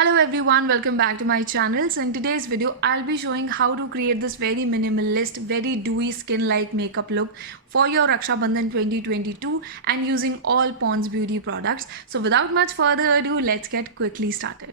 Hello everyone, welcome back to my channel. So in today's video, I'll be showing how to create this very minimalist, very dewy skin-like makeup look for your Raksha Bandhan 2022 and using all Pond's beauty products. So without much further ado, let's get quickly started.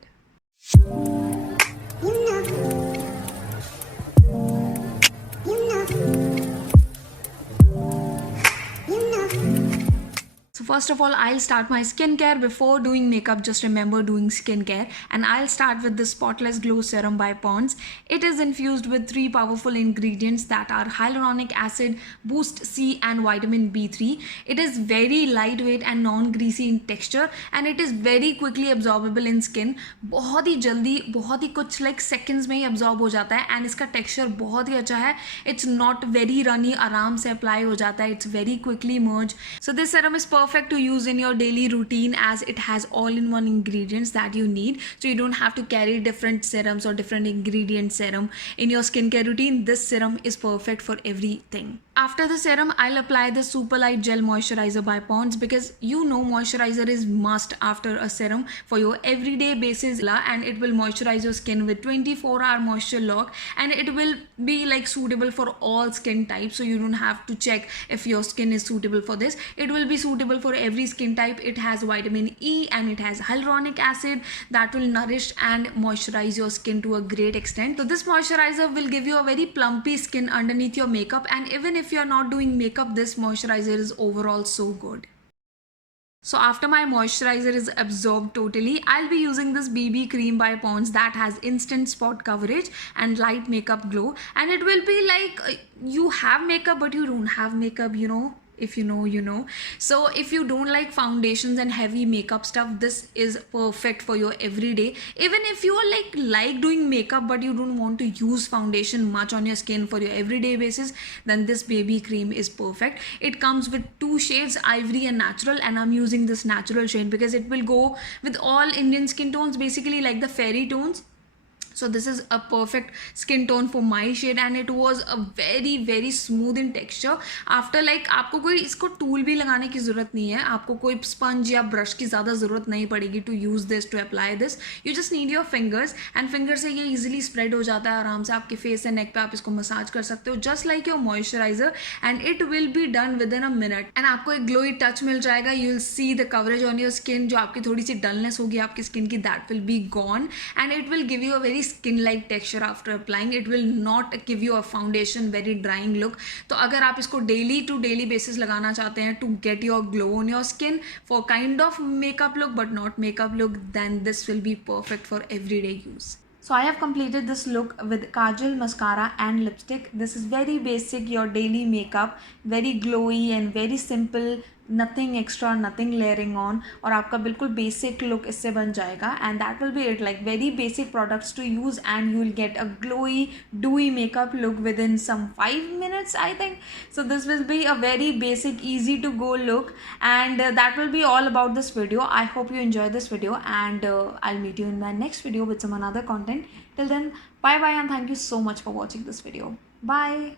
So first of all, I'll start my skincare. Before doing makeup, just remember doing skincare. And I'll start with the Spotless Glow Serum by Pond's. It is infused with 3 powerful ingredients that are hyaluronic acid, Boost C and vitamin B3. It is very lightweight and non-greasy in texture and it is very quickly absorbable in skin. बहुत ही जल्दी, बहुत ही कुछ like seconds में ही absorb हो जाता है and इसका texture बहुत ही अच्छा है. It's not very runny, आराम से apply हो जाता है. It's very quickly merge. So this serum is perfect to use in your daily routine as it has all-in-one ingredients that you need, so you don't have to carry different serums or different ingredient serum in your skincare routine. This serum is perfect for everything. After the serum, I'll apply the Super Light Gel Moisturizer by Pond's because you know moisturizer is must after a serum for your everyday basis, and it will moisturize your skin with 24-hour moisture lock and it will be like suitable for all skin types, so you don't have to check if your skin is suitable for this. It will be suitable for every skin type. It has vitamin E and it has hyaluronic acid that will nourish and moisturize your skin to a great extent. So this moisturizer will give you a very plumpy skin underneath your makeup, and even if you're not doing makeup, this moisturizer is overall so good. So after my moisturizer is absorbed totally, I'll be using this BB cream by Pond's that has instant spot coverage and light makeup glow, and it will be like you have makeup but you don't have makeup, you know. If you know, you know. So if you don't like foundations and heavy makeup stuff, this is perfect for your everyday. Even if you are like doing makeup but you don't want to use foundation much on your skin for your everyday basis, then this baby cream is perfect. It comes with 2 shades, ivory and natural, and I'm using this natural shade because it will go with all Indian skin tones, basically like the fairy tones. So this is a perfect skin tone for my shade and it was a very smooth in texture. After like आपको कोई इसको tool भी लगाने की ज़रूरत नहीं है, आपको कोई स्पंज या ब्रश की ज़्यादा ज़रूरत नहीं पड़ेगी to use this, to apply this. You just need your fingers and fingers से ये easily spread हो जाता है आराम से. आपके face and neck पे आप इसको मसाज कर सकते हो just like your moisturizer and it will be done within a minute. And आपको एक glowy touch मिल जाएगा. You will see the coverage on your skin. जो आपकी थोड़ी सी dullness होगी आपकी skin की, that will be gone and it will give you a very skin like texture after applying. It will not give you a foundation very drying look. तो अगर आप इसको daily to daily basis लगाना चाहते हैं to get your glow on your skin for kind of makeup look but not makeup look, then this will be perfect for everyday use. So I have completed this look with kajal, mascara and lipstick. This is very basic, your daily makeup, very glowy and very simple, nothing extra, nothing layering on, और आपका बिल्कुल basic look इससे बन जाएगा. And that will be it, like very basic products to use and you will get a glowy, dewy makeup look within some 5 minutes, I think. So this will be a very basic, easy to go look, and that will be all about this video. I hope you enjoyed this video and I'll meet you in my next video with some another content. Till then, bye bye and thank you so much for watching this video. Bye.